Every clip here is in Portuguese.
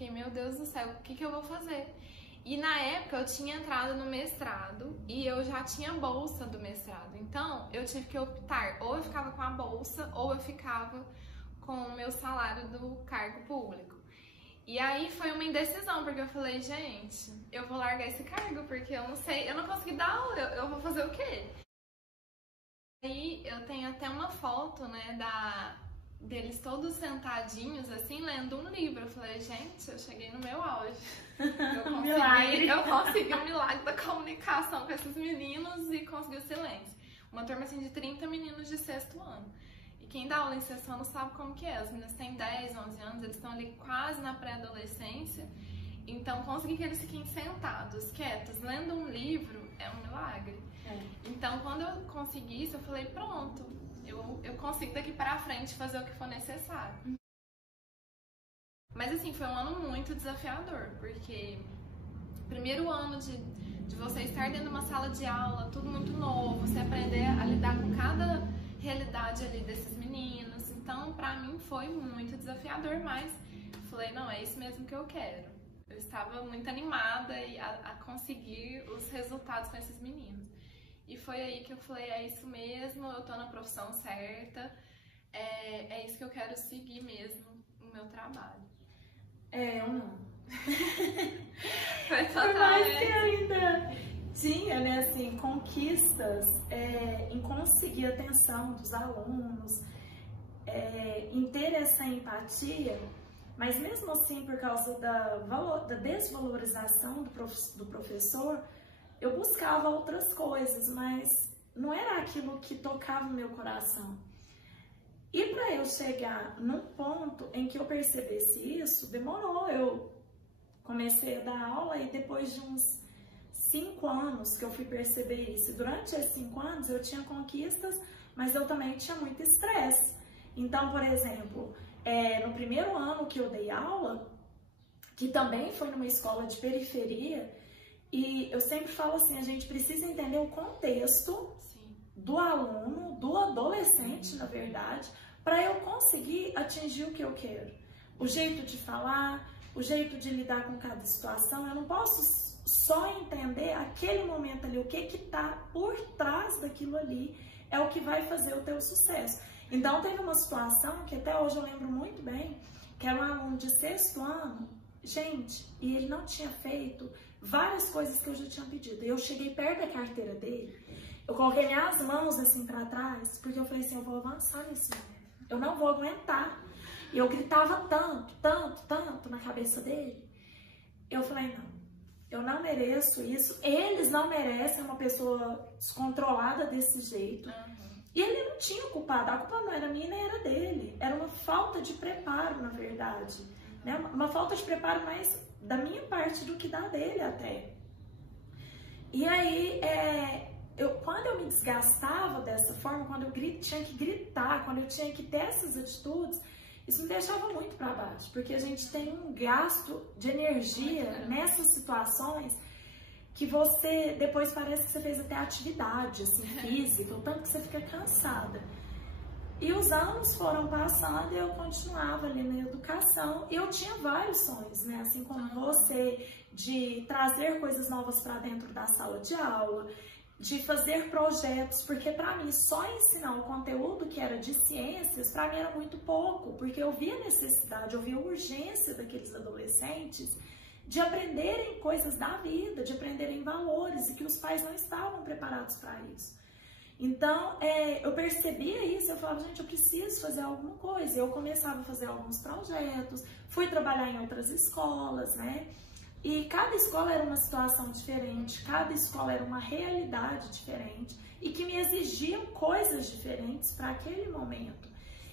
fiquei, meu Deus do céu, o que que eu vou fazer? E na época eu tinha entrado no mestrado e eu já tinha bolsa do mestrado. Então eu tive que optar, ou eu ficava com a bolsa ou eu ficava com o meu salário do cargo público. E aí foi uma indecisão, porque eu falei, gente, eu vou largar esse cargo porque eu não sei, eu não consegui dar aula, eu vou fazer o quê? Aí eu tenho até uma foto, né, deles todos sentadinhos, assim, lendo um livro. Eu falei, gente, eu cheguei no meu auge. Eu consegui o milagre da comunicação com esses meninos e consegui o silêncio. Uma turma, assim, de 30 meninos de 6º ano. E quem dá aula em 6º ano sabe como que é. As meninas têm 10, 11 anos, eles estão ali quase na pré-adolescência. Então, conseguir que eles fiquem sentados, quietos, lendo um livro, é um milagre. Então, quando eu consegui isso, eu falei, pronto, eu consigo daqui para frente fazer o que for necessário. Mas assim, foi um ano muito desafiador, porque primeiro ano de você estar dentro de uma sala de aula, tudo muito novo, você aprender a lidar com cada realidade ali desses meninos. Então, pra mim foi muito desafiador, mas falei, não, é isso mesmo que eu quero. Eu estava muito animada a conseguir os resultados com esses meninos. E foi aí que eu falei, é isso mesmo, eu tô na profissão certa, é isso que eu quero seguir mesmo no meu trabalho. Eu não. Foi Por mais que ainda tinha, né, assim, conquistas em conseguir a atenção dos alunos, em ter essa empatia, mas mesmo assim, por causa da desvalorização do professor, eu buscava outras coisas, mas não era aquilo que tocava o meu coração. E para eu chegar num ponto em que eu percebesse isso, demorou. Eu comecei a dar aula e depois de uns 5 anos que eu fui perceber isso. E durante esses 5 anos eu tinha conquistas, mas eu também tinha muito estresse. Então, por exemplo, no primeiro ano que eu dei aula, que também foi numa escola de periferia, e eu sempre falo assim, a gente precisa entender o contexto do aluno, do adolescente, na verdade, para eu conseguir atingir o que eu quero. O jeito de falar, o jeito de lidar com cada situação. Eu não posso só entender aquele momento ali, o que está por trás daquilo ali, é o que vai fazer o teu sucesso. Então, teve uma situação que até hoje eu lembro muito bem, que era um aluno de 6º ano, gente, e ele não tinha feito várias coisas que eu já tinha pedido. E eu cheguei perto da carteira dele, eu coloquei minhas mãos assim para trás, porque eu falei assim, eu vou avançar nesse momento, eu não vou aguentar. E eu gritava tanto na cabeça dele. Eu falei, não, eu não mereço isso, eles não merecem uma pessoa descontrolada desse jeito. E ele não tinha culpado, a culpa não era minha nem era dele, era uma falta de preparo, na verdade, né? Uma falta de preparo mais da minha parte do que da dele até. E aí, quando eu me desgastava dessa forma, quando eu tinha que gritar, quando eu tinha que ter essas atitudes, isso me deixava muito para baixo, porque a gente tem um gasto de energia nessas situações que você, depois parece que você fez até atividade, assim, física, o tanto que você fica cansada. E os anos foram passando e eu continuava ali na educação. E eu tinha vários sonhos, né? Assim como você, de trazer coisas novas para dentro da sala de aula, de fazer projetos, porque para mim só ensinar o conteúdo que era de ciências, para mim era muito pouco, porque eu via necessidade, eu via urgência daqueles adolescentes de aprenderem coisas da vida, de aprenderem valores, e que os pais não estavam preparados para isso. Então, eu percebia isso, eu falava, gente, eu preciso fazer alguma coisa. Eu começava a fazer alguns projetos, fui trabalhar em outras escolas, né? E cada escola era uma situação diferente, cada escola era uma realidade diferente e que me exigiam coisas diferentes para aquele momento.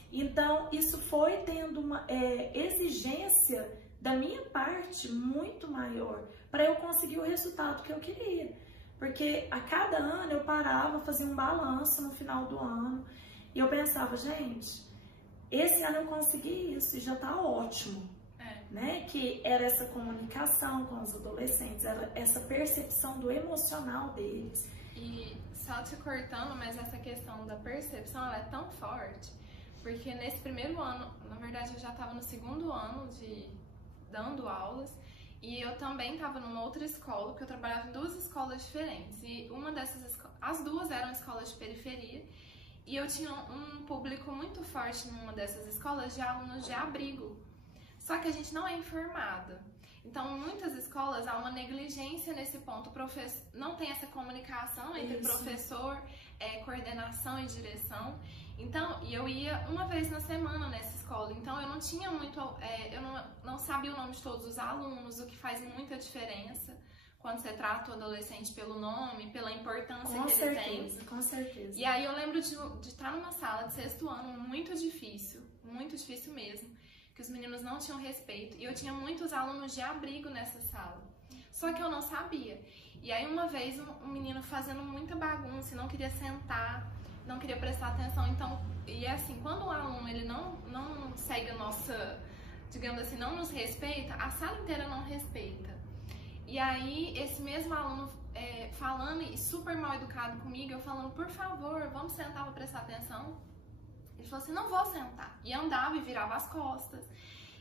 Então, isso foi tendo uma exigência da minha parte muito maior para eu conseguir o resultado que eu queria. Porque a cada ano eu parava, fazia um balanço no final do ano e eu pensava, gente, esse ano eu consegui isso e já tá ótimo. Né? Que era essa comunicação com os adolescentes, era essa percepção do emocional deles. E só te cortando, mas essa questão da percepção, ela é tão forte, porque nesse primeiro ano, na verdade eu já estava no 2º ano dando aulas. E eu também estava numa outra escola, porque eu trabalhava em 2 escolas diferentes. E uma dessas as 2 eram escolas de periferia. E eu tinha um público muito forte numa dessas escolas de alunos de abrigo. Só que a gente não é informada. Então, em muitas escolas há uma negligência nesse ponto. Não tem essa comunicação entre professor, coordenação e direção. Então, e eu ia uma vez na semana nessa escola. Então, eu não tinha muito, eu não sabia o nome de todos os alunos, o que faz muita diferença quando você trata o adolescente pelo nome, pela importância que ele tem. Com certeza. E aí eu lembro de estar numa sala de 6º ano muito difícil mesmo, que os meninos não tinham respeito, e eu tinha muitos alunos de abrigo nessa sala, só que eu não sabia. E aí uma vez um menino fazendo muita bagunça e não queria sentar, não queria prestar atenção, então, e é assim, quando o aluno ele não segue a nossa, digamos assim, não nos respeita, a sala inteira não respeita. E aí esse mesmo aluno falando e super mal educado comigo, eu falando, por favor, vamos sentar para prestar atenção. Ele falou assim, não vou sentar. E andava e virava as costas.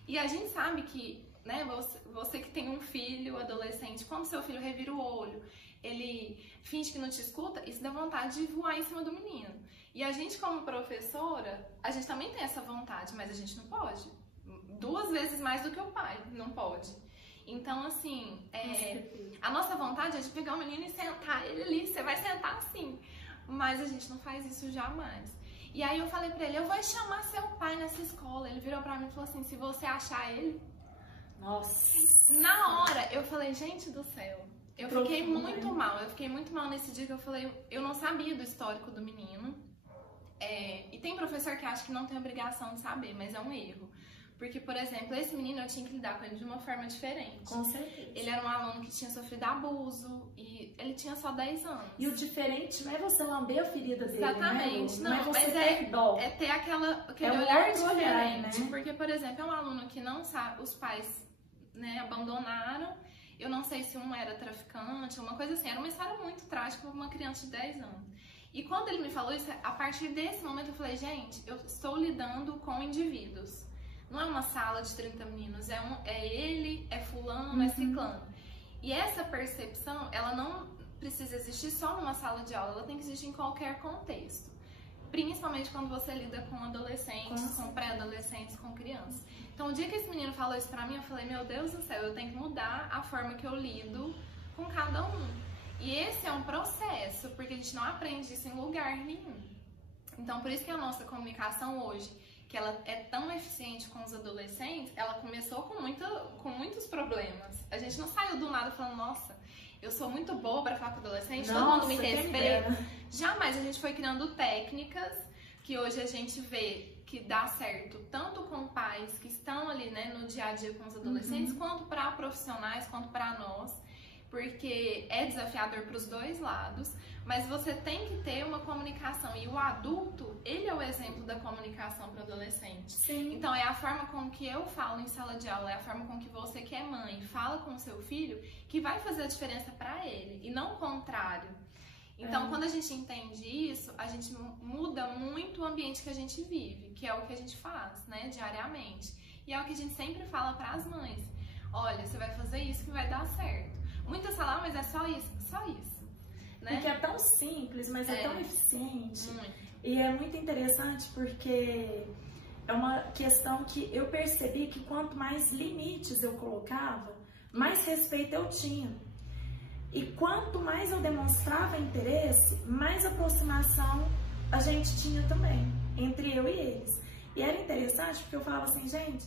E a gente sabe que, né, você que tem um filho adolescente, quando seu filho revira o olho, ele finge que não te escuta, isso dá vontade de voar em cima do menino. E a gente, como professora, a gente também tem essa vontade, mas a gente não pode. 2 vezes mais do que o pai, não pode. Então, assim, a nossa vontade é de pegar o menino e sentar ele ali, você vai sentar assim. Mas a gente não faz isso jamais. E aí eu falei pra ele, eu vou chamar seu pai nessa escola. Ele virou pra mim e falou assim, se você achar ele... Nossa! Na hora, eu falei, gente do céu, eu fiquei muito mal. Eu fiquei muito mal nesse dia que eu falei, eu não sabia do histórico do menino. E tem professor que acha que não tem obrigação de saber, mas é um erro. Porque, por exemplo, esse menino eu tinha que lidar com ele de uma forma diferente. Com certeza. Ele era um aluno que tinha sofrido abuso e ele tinha só 10 anos. E o diferente não é você lamber a ferida dele, exatamente, né? Não, você mas ter dó. É ter aquele um olhar outro diferente. olhar, né? Porque, por exemplo, é um aluno que não sabe, os pais, né, abandonaram. Eu não sei se um era traficante, uma coisa assim. Era uma história muito trágica para uma criança de 10 anos. E quando ele me falou isso, a partir desse momento eu falei, gente, eu estou lidando com indivíduos. Não é uma sala de 30 meninos, é ele, é fulano, é ciclano. E essa percepção, ela não precisa existir só numa sala de aula, ela tem que existir em qualquer contexto. Principalmente quando você lida com adolescentes, com pré-adolescentes, com crianças. Então, o dia que esse menino falou isso pra mim, eu falei, meu Deus do céu, eu tenho que mudar a forma que eu lido com cada um. E esse é um processo, porque a gente não aprende isso em lugar nenhum. Então, por isso que a nossa comunicação hoje, que ela é tão eficiente com os adolescentes, ela começou com muitos problemas. A gente não saiu do nada falando, nossa, eu sou muito boa para falar com adolescente, todo mundo me respeita. Jamais, a gente foi criando técnicas que hoje a gente vê que dá certo, tanto com pais que estão ali, né, no dia a dia com os adolescentes, quanto para profissionais, quanto para nós. Porque é desafiador para os 2 lados, mas você tem que ter uma comunicação. E o adulto, ele é o exemplo da comunicação para o adolescente. Sim. Então, é a forma com que eu falo em sala de aula, é a forma com que você, que é mãe, fala com o seu filho, que vai fazer a diferença para ele, e não o contrário. Então, quando a gente entende isso, a gente muda muito o ambiente que a gente vive, que é o que a gente faz, né, diariamente. E é o que a gente sempre fala para as mães. Olha, você vai fazer isso que vai dar certo. Muitas falam, mas é só isso, né? Porque é tão simples, mas é tão eficiente. Muito. E é muito interessante porque é uma questão que eu percebi que quanto mais limites eu colocava, mais respeito eu tinha. E quanto mais eu demonstrava interesse, mais aproximação a gente tinha também, entre eu e eles. E era interessante porque eu falava assim, gente,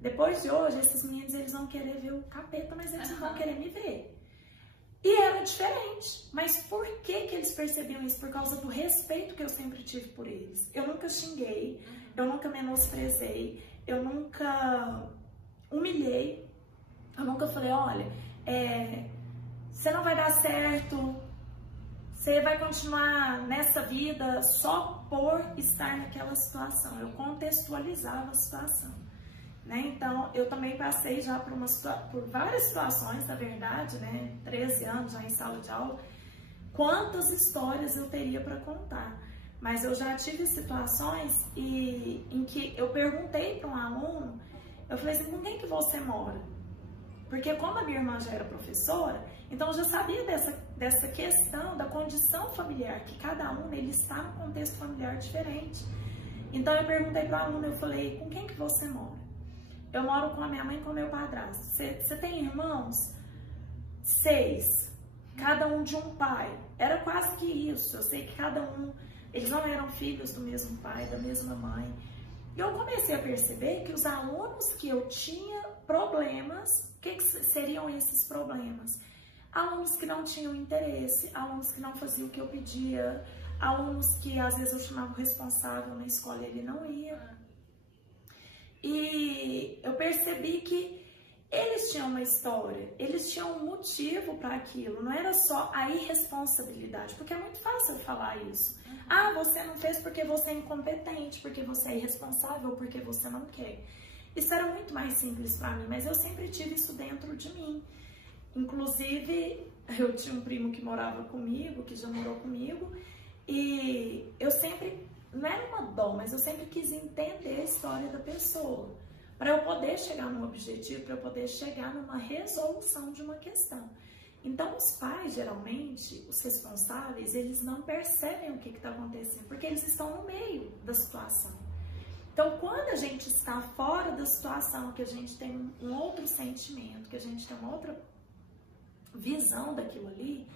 depois de hoje, esses meninos eles vão querer ver o capeta, mas eles não vão querer me ver. E era diferente. Mas por que eles percebiam isso? Por causa do respeito que eu sempre tive por eles. Eu nunca xinguei, eu nunca menosprezei, eu nunca humilhei, eu nunca falei, olha, você não vai dar certo, você vai continuar nessa vida só por estar naquela situação. Eu contextualizava a situação. Né? Então, eu também passei já por várias situações, na verdade, né? 13 anos já em sala de aula, quantas histórias eu teria para contar. Mas eu já tive situações em que eu perguntei para um aluno, eu falei assim, com quem que você mora? Porque como a minha irmã já era professora, então eu já sabia dessa questão da condição familiar, que cada um ele está num contexto familiar diferente. Então eu perguntei para a aluna, eu falei, com quem que você mora? Eu moro com a minha mãe e com o meu padrasto. Você tem irmãos? 6. Cada um de um pai. Era quase que isso. Eu sei que cada um, eles não eram filhos do mesmo pai, da mesma mãe. E eu comecei a perceber que os alunos que eu tinha problemas, o que seriam esses problemas? Alunos que não tinham interesse, alunos que não faziam o que eu pedia, alunos que às vezes eu chamava o responsável na escola e ele não ia. E eu percebi que eles tinham uma história, eles tinham um motivo para aquilo, não era só a irresponsabilidade, porque é muito fácil eu falar isso. Ah, você não fez porque você é incompetente, porque você é irresponsável, porque você não quer. Isso era muito mais simples para mim, mas eu sempre tive isso dentro de mim. Inclusive, eu tinha um primo que morava comigo, que já morou comigo, e eu sempre, não era uma dó, mas eu sempre quis entender a história da pessoa, para eu poder chegar num objetivo, para eu poder chegar numa resolução de uma questão. Então, os pais, geralmente, os responsáveis, eles não percebem o que está acontecendo, porque eles estão no meio da situação. Então, quando a gente está fora da situação, que a gente tem um outro sentimento, que a gente tem uma outra visão daquilo ali,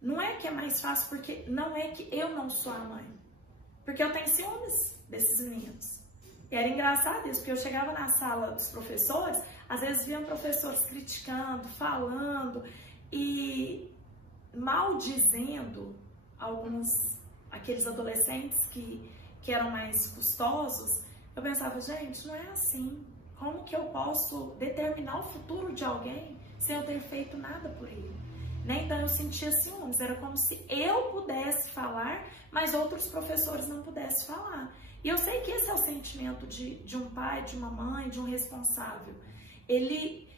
não é que é mais fácil, porque não é que eu não sou a mãe, porque eu tenho ciúmes desses meninos. E era engraçado isso, porque eu chegava na sala dos professores, às vezes viam professores criticando, falando e maldizendo aqueles adolescentes que eram mais custosos. Eu pensava, gente, não é assim. Como que eu posso determinar o futuro de alguém sem eu ter feito nada por ele? Né? Então eu sentia ciúmes, era como se eu pudesse falar, mas outros professores não pudessem falar. E eu sei que esse é o sentimento de um pai, de uma mãe, de um responsável. Ele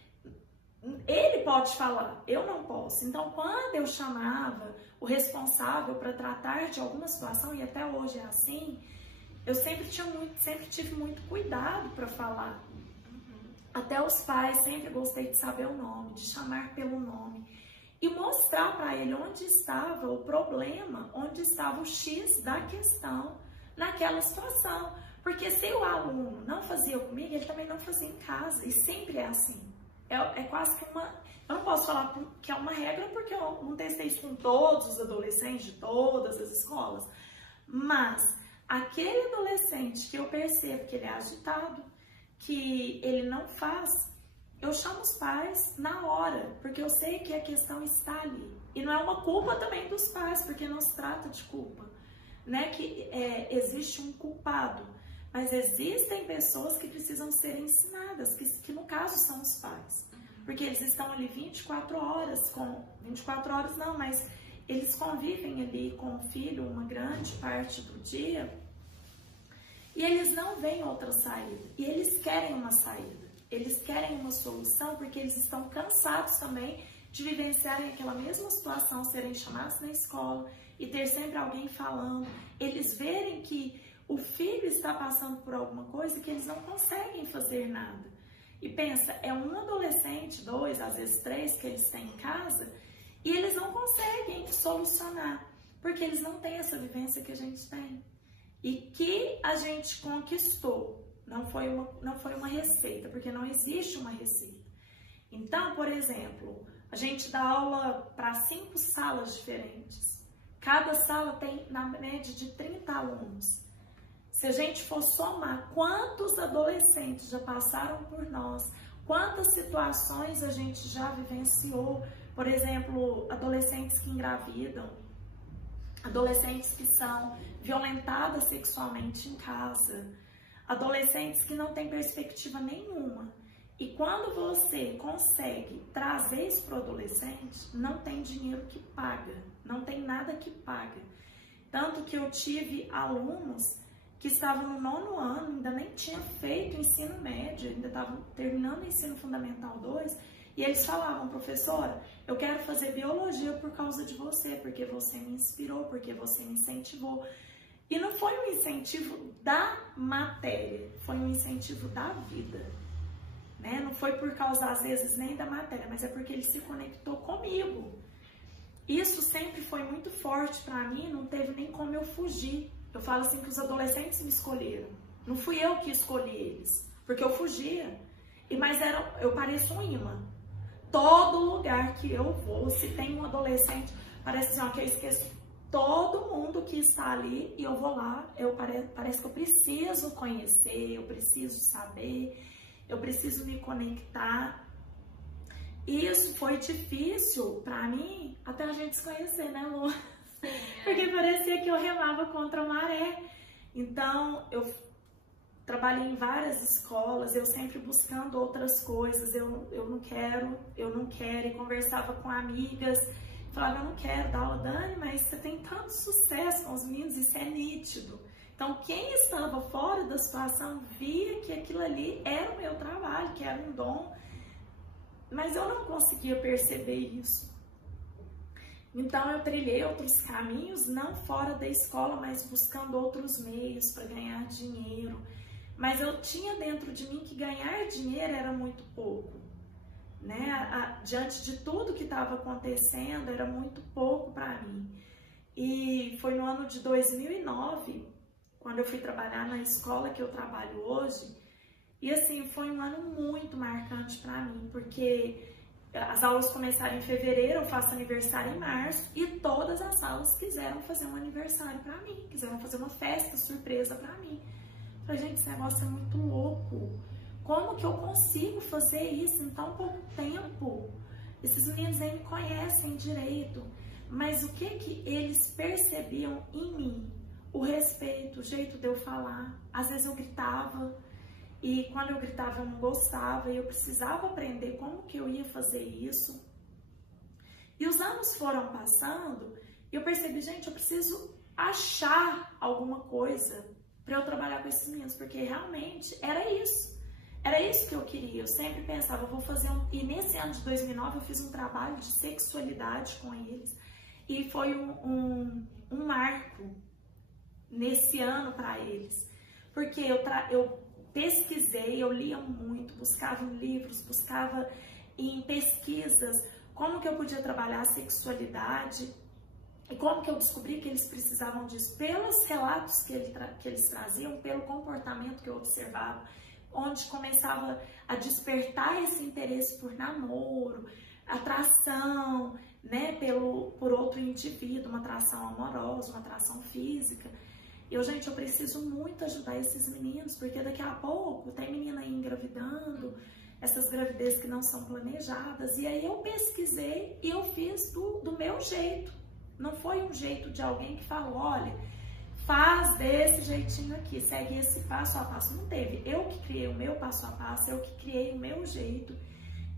pode falar, eu não posso. Então, quando eu chamava o responsável para tratar de alguma situação, e até hoje é assim, eu sempre tive muito cuidado para falar. Até os pais, sempre gostei de saber o nome, de chamar pelo nome. E mostrar para ele onde estava o problema, onde estava o X da questão naquela situação. Porque se o aluno não fazia comigo, ele também não fazia em casa. E sempre é assim. É quase que uma... Eu não posso falar que é uma regra, porque eu não testei isso com todos os adolescentes de todas as escolas. Mas aquele adolescente que eu percebo que ele é agitado, que ele não faz, eu chamo os pais na hora, porque eu sei que a questão está ali. E não é uma culpa também dos pais, porque não se trata de culpa, né? Que existe um culpado, mas existem pessoas que precisam ser ensinadas, que no caso são os pais, porque eles estão ali 24 horas, 24 horas não, mas eles convivem ali com o filho uma grande parte do dia, e eles não veem outra saída, e eles querem uma saída, eles querem uma solução, porque eles estão cansados também de vivenciarem aquela mesma situação, serem chamados na escola e ter sempre alguém falando, eles verem que o filho está passando por alguma coisa e que eles não conseguem fazer nada. E pensa, é um adolescente, 2, às vezes 3 que eles têm em casa, e eles não conseguem solucionar, porque eles não têm essa vivência que a gente tem. E que a gente conquistou, não foi uma receita, porque não existe uma receita. Então, por exemplo, a gente dá aula para 5 salas diferentes. Cada sala tem, na média, de 30 alunos. Se a gente for somar quantos adolescentes já passaram por nós, quantas situações a gente já vivenciou, por exemplo, adolescentes que engravidam, adolescentes que são violentadas sexualmente em casa, adolescentes que não têm perspectiva nenhuma. E quando você consegue trazer isso para o adolescente, não tem dinheiro que paga, não tem nada que paga. Tanto que eu tive alunos que estavam no 9º ano, ainda nem tinham feito o ensino médio, ainda estavam terminando o ensino fundamental 2, e eles falavam, professora, eu quero fazer biologia por causa de você, porque você me inspirou, porque você me incentivou. E não foi um incentivo da matéria, foi um incentivo da vida. né? Não foi por causa, às vezes, nem da matéria, mas é porque ele se conectou comigo. Isso sempre foi muito forte para mim, não teve nem como eu fugir. Eu falo assim que os adolescentes me escolheram. Não fui eu que escolhi eles, porque eu fugia. Mas eu pareço um imã. Todo lugar que eu vou, se tem um adolescente, parece assim, ó, que eu esqueço todo mundo que está ali e eu vou lá, parece que eu preciso conhecer, eu preciso saber, eu preciso me conectar. E isso foi difícil para mim até a gente se conhecer, né, Lu? Porque parecia que eu remava contra a maré. Então, eu trabalhei em várias escolas, eu sempre buscando outras coisas, eu não quero, e conversava com amigas, falava, eu não quero dar aula, Dani, mas você tem tanto sucesso com os meninos, isso é nítido. Então, quem estava fora da situação via que aquilo ali era o meu trabalho, que era um dom, mas eu não conseguia perceber isso. Então, eu trilhei outros caminhos, não fora da escola, mas buscando outros meios para ganhar dinheiro. Mas eu tinha dentro de mim que ganhar dinheiro era muito pouco, né? Diante de tudo que estava acontecendo, era muito pouco para mim. E foi no ano de 2009, quando eu fui trabalhar na escola que eu trabalho hoje, e assim, foi um ano muito marcante para mim, porque as aulas começaram em fevereiro, eu faço aniversário em março, e todas as salas quiseram fazer um aniversário para mim, quiseram fazer uma festa surpresa para mim. Eu falei, gente, esse negócio é muito louco. Como que eu consigo fazer isso em tão pouco tempo? Esses meninos nem me conhecem direito. Mas o que eles percebiam em mim? O respeito, o jeito de eu falar. Às vezes eu gritava, e quando eu gritava eu não gostava, e eu precisava aprender como que eu ia fazer isso. E os anos foram passando, e eu percebi, gente, eu preciso achar alguma coisa para eu trabalhar com esses meninos, porque realmente era isso. Era isso que eu queria. Eu sempre pensava, eu vou fazer E nesse ano de 2009 eu fiz um trabalho de sexualidade com eles. E foi um marco nesse ano para eles. Porque eu pesquisei, eu lia muito, buscava em livros, buscava em pesquisas como que eu podia trabalhar a sexualidade. E como que eu descobri que eles precisavam disso? Pelos relatos que eles traziam, pelo comportamento que eu observava, onde começava a despertar esse interesse por namoro, atração, né, por outro indivíduo, uma atração amorosa, uma atração física. Gente, eu preciso muito ajudar esses meninos, porque daqui a pouco tem menina aí engravidando, essas gravidezes que não são planejadas, e aí eu pesquisei e eu fiz do meu jeito. Não foi um jeito de alguém que falou, olha, faz desse jeitinho aqui, segue esse passo a passo. Não teve. Eu que criei o meu passo a passo, eu que criei o meu jeito.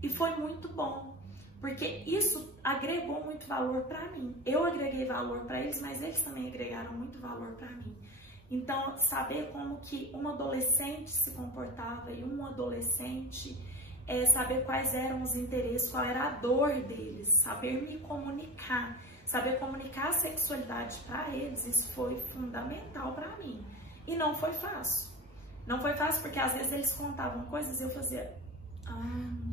E foi muito bom, porque isso agregou muito valor para mim. Eu agreguei valor para eles, mas eles também agregaram muito valor para mim. Então, saber como que um adolescente se comportava e um adolescente, saber quais eram os interesses, qual era a dor deles, saber me comunicar. Saber comunicar a sexualidade para eles, isso foi fundamental para mim. E não foi fácil. Não foi fácil porque às vezes eles contavam coisas e eu fazia...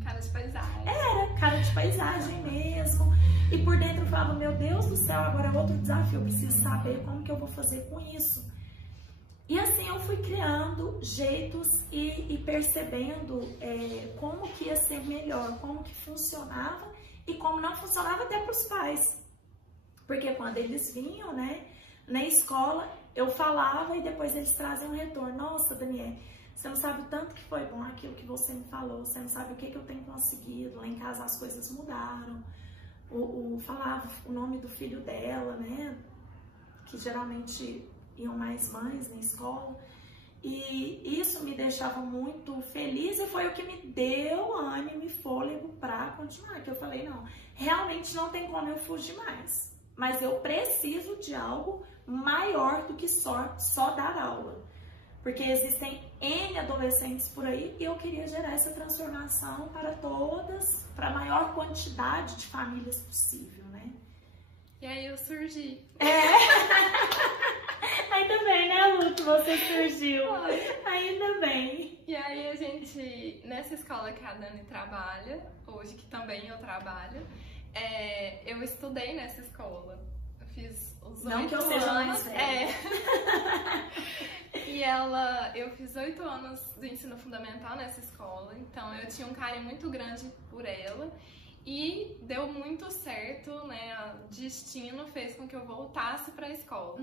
cara de paisagem. Era cara de paisagem mesmo. E por dentro eu falava, meu Deus do céu, agora é outro desafio. Eu preciso saber como que eu vou fazer com isso. E assim eu fui criando jeitos e percebendo como que ia ser melhor, como que funcionava e como não funcionava até para os pais. Porque quando eles vinham, né, na escola, eu falava e depois eles trazem um retorno. Nossa, Daniela, você não sabe o tanto que foi bom aquilo que você me falou, você não sabe o que eu tenho conseguido. Lá em casa as coisas mudaram. Falava o nome do filho dela, né, que geralmente iam mais mães na escola. E isso me deixava muito feliz e foi o que me deu ânimo e fôlego para continuar. Que eu falei, não, realmente não tem como eu fugir mais. Mas eu preciso de algo maior do que só dar aula. Porque existem N adolescentes por aí e eu queria gerar essa transformação para todas, para a maior quantidade de famílias possível, né? E aí eu surgi. Aí Ainda bem, né, Lu, que você surgiu. Ainda bem. E aí a gente, nessa escola que a Dani trabalha, hoje que também eu trabalho, eu estudei nessa escola. Eu fiz os 8 anos. Não que eu seja mais velha. E eu fiz 8 anos do ensino fundamental nessa escola, então eu tinha um carinho muito grande por ela. E deu muito certo, né? O destino fez com que eu voltasse para a escola.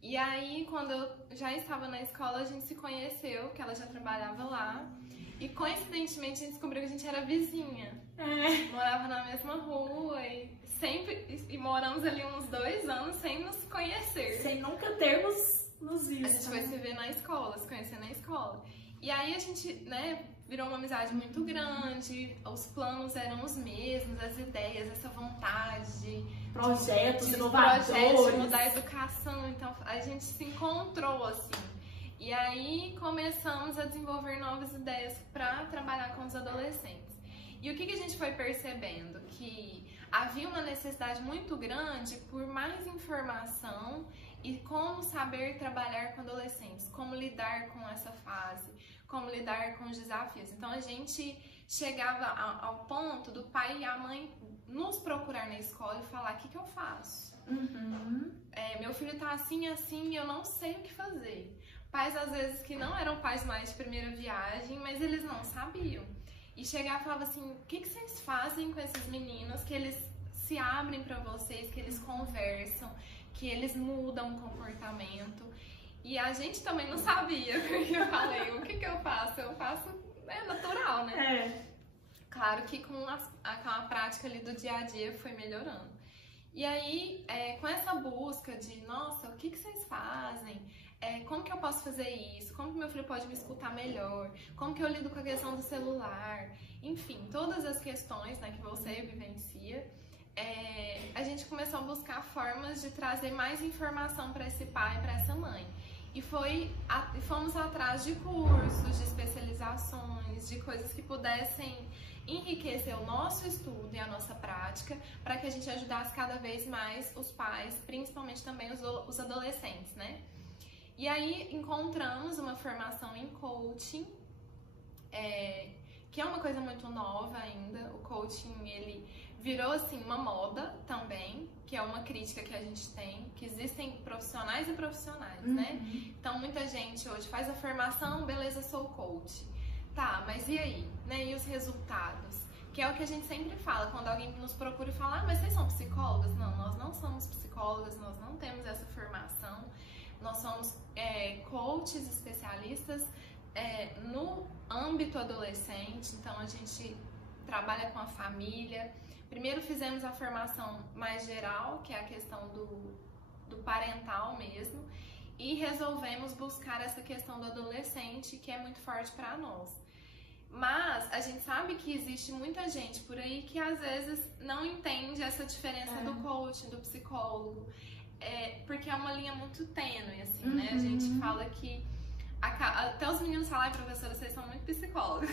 E aí, quando eu já estava na escola, a gente se conheceu, que ela já trabalhava lá. E coincidentemente a gente descobriu que a gente era vizinha. Morava na mesma rua e moramos ali uns 2 anos sem nos conhecer. Sem nunca termos nos visto. A gente foi se ver na escola, se conhecer na escola. E aí a gente, né, virou uma amizade muito grande, os planos eram os mesmos, as ideias, essa vontade de projetos de inovadores, mudar a educação. Então a gente se encontrou assim. E aí começamos a desenvolver novas ideias para trabalhar com os adolescentes. E o que a gente foi percebendo? Que havia uma necessidade muito grande por mais informação e como saber trabalhar com adolescentes, como lidar com essa fase, como lidar com os desafios. Então a gente chegava ao ponto do pai e a mãe nos procurar na escola e falar: o que eu faço? Meu filho tá assim, assim, eu não sei o que fazer. Pais às vezes que não eram pais mais de primeira viagem, mas eles não sabiam. E chegava e falava assim: o que vocês fazem com esses meninos que eles se abrem para vocês, que eles conversam, que eles mudam o comportamento? E a gente também não sabia, porque eu falei: o que eu faço? Eu faço, é natural, né? Claro que com a prática ali do dia a dia foi melhorando. E aí, com essa busca de, nossa, o que vocês fazem? Como que eu posso fazer isso? Como que meu filho pode me escutar melhor? Como que eu lido com a questão do celular? Enfim, todas as questões, né, que você vivencia. A gente começou a buscar formas de trazer mais informação para esse pai, para essa mãe. E fomos atrás de cursos, de especializações, de coisas que pudessem enriquecer o nosso estudo e a nossa prática, para que a gente ajudasse cada vez mais os pais, principalmente também os adolescentes, né? E aí encontramos uma formação em coaching, que é uma coisa muito nova ainda. O coaching, ele virou assim uma moda também, que é uma crítica que a gente tem, que existem profissionais e profissionais, né? Então muita gente hoje faz a formação, beleza, sou coach. Tá, mas e aí? Né? E os resultados? Que é o que a gente sempre fala, quando alguém nos procura e fala: mas vocês são psicólogas? Não, nós não somos psicólogas, nós não temos essa formação. Nós somos coaches especialistas no âmbito adolescente, então a gente trabalha com a família. Primeiro fizemos a formação mais geral, que é a questão do parental mesmo, e resolvemos buscar essa questão do adolescente, que é muito forte para nós. Mas a gente sabe que existe muita gente por aí que às vezes não entende essa diferença do coach, do psicólogo, porque é uma linha muito tênue, assim, né? A gente fala que até os meninos falam: ai, professora, vocês são muito psicólogos.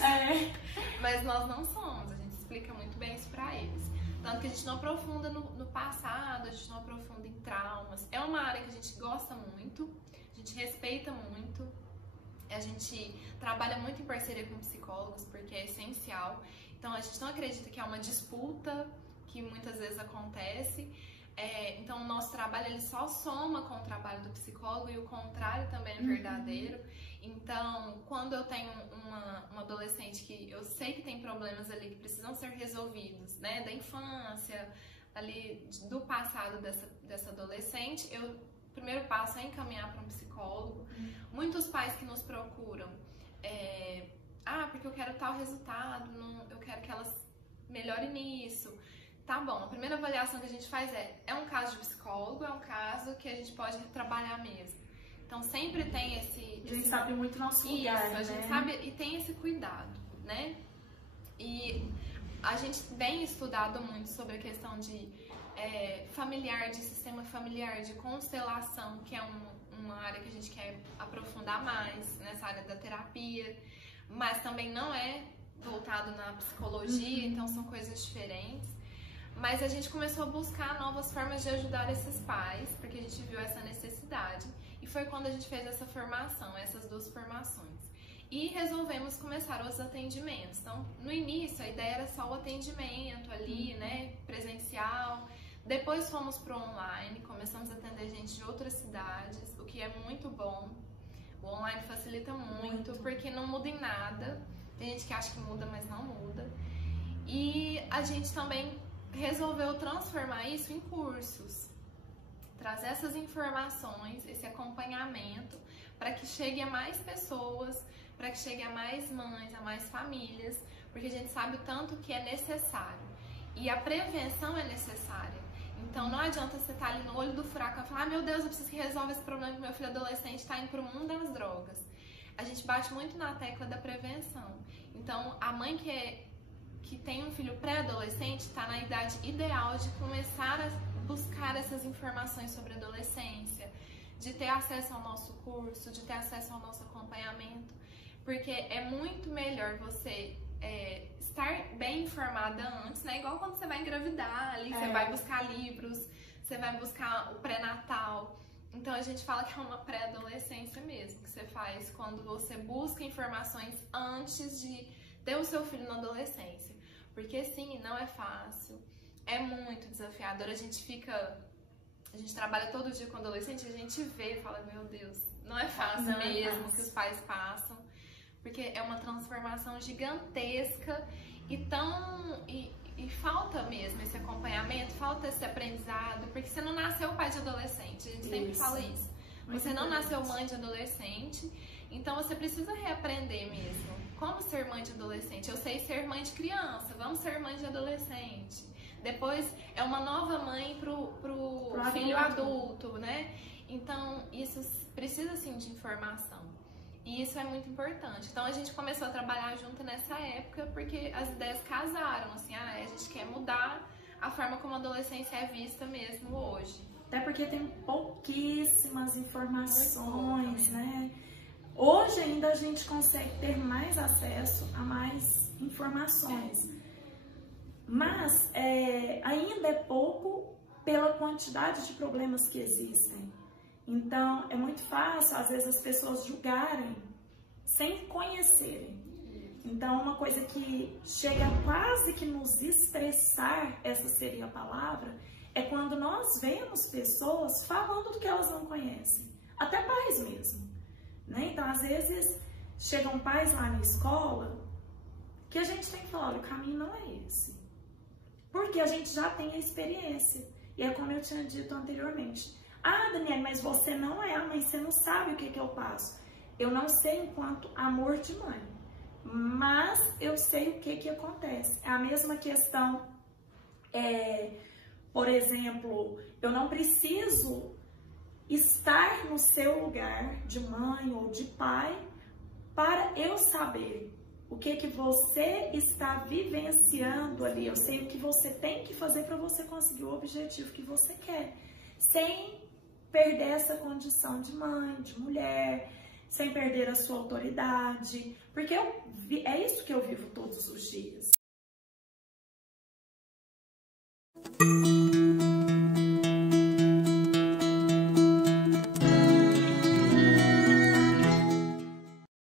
Mas nós não somos, a gente explica muito bem isso pra eles. Tanto que a gente não aprofunda no passado, a gente não aprofunda em traumas. É uma área que a gente gosta muito, a gente respeita muito, a gente trabalha muito em parceria com psicólogos, porque é essencial. Então a gente não acredita que é uma disputa que muitas vezes acontece. Então o nosso trabalho, ele só soma com o trabalho do psicólogo, e o contrário também é verdadeiro. Então, quando eu tenho uma adolescente que eu sei que tem problemas ali que precisam ser resolvidos, né, da infância, ali do passado dessa adolescente, o primeiro passo é encaminhar para um psicólogo. Muitos pais que nos procuram, porque eu quero tal resultado, eu quero que elas melhorem nisso. Tá bom, a primeira avaliação que a gente faz é um caso de psicólogo, é um caso que a gente pode trabalhar mesmo. Então sempre tem a gente sabe muito nosso lugar, a gente sabe e tem esse cuidado, né? E a gente tem estudado muito sobre a questão de familiar, de sistema familiar, de constelação, que é uma área que a gente quer aprofundar mais nessa área da terapia, mas também não é voltado na psicologia, então são coisas diferentes. Mas a gente começou a buscar novas formas de ajudar esses pais, porque a gente viu essa necessidade. E foi quando a gente fez essa formação, essas 2 formações. E resolvemos começar os atendimentos. Então, no início, a ideia era só o atendimento ali, né, presencial. Depois fomos para o online, começamos a atender gente de outras cidades, o que é muito bom. O online facilita muito, porque não muda em nada. Tem gente que acha que muda, mas não muda. E a gente também resolveu transformar isso em cursos. Trazer essas informações, esse acompanhamento, para que chegue a mais pessoas, para que chegue a mais mães, a mais famílias, porque a gente sabe o tanto que é necessário. E a prevenção é necessária. Então não adianta você estar ali no olho do furacão e falar: meu Deus, eu preciso que resolva esse problema que meu filho adolescente está indo para o mundo das drogas. A gente bate muito na tecla da prevenção. Então a mãe que tem um filho pré-adolescente está na idade ideal de começar a buscar essas informações sobre adolescência, de ter acesso ao nosso curso, de ter acesso ao nosso acompanhamento, porque é muito melhor você estar bem informada antes, né? Igual quando você vai engravidar, ali você vai buscar livros, você vai buscar o pré-natal. Então a gente fala que é uma pré-adolescência mesmo, que você faz quando você busca informações antes de ter o seu filho na adolescência. Porque sim, não é fácil, é muito desafiador, a gente trabalha todo dia com adolescente, a gente vê e fala: meu Deus, não é fácil mesmo que os pais passam, porque é uma transformação gigantesca e falta mesmo esse acompanhamento, falta esse aprendizado, porque você não nasceu pai de adolescente, a gente sempre fala isso. Você não nasceu mãe de adolescente, então você precisa reaprender mesmo. Como ser mãe de adolescente? Eu sei ser mãe de criança, vamos ser mãe de adolescente. Depois é uma nova mãe pro filho adulto, né? Então isso precisa sim de informação. E isso é muito importante. Então a gente começou a trabalhar junto nessa época porque as ideias casaram, assim, a gente quer mudar a forma como a adolescência é vista mesmo hoje. Até porque tem pouquíssimas informações, né? Hoje ainda a gente consegue ter mais acesso a mais informações, mas ainda é pouco pela quantidade de problemas que existem. Então é muito fácil, às vezes, as pessoas julgarem sem conhecerem. Então uma coisa que chega quase que nos estressar, essa seria a palavra, é quando nós vemos pessoas falando do que elas não conhecem, até pais mesmo. Então, às vezes, chegam pais lá na escola que a gente tem que falar: olha, o caminho não é esse. Porque a gente já tem a experiência. E é como eu tinha dito anteriormente: ah, Daniela, mas você não é a mãe, você não sabe o que eu passo. Eu não sei enquanto amor de mãe, mas eu sei o que acontece. É a mesma questão, por exemplo, eu não preciso estar no seu lugar de mãe ou de pai para eu saber o que você está vivenciando ali. Eu sei o que você tem que fazer para você conseguir o objetivo que você quer, sem perder essa condição de mãe, de mulher, sem perder a sua autoridade, porque é isso que eu vivo todos os dias.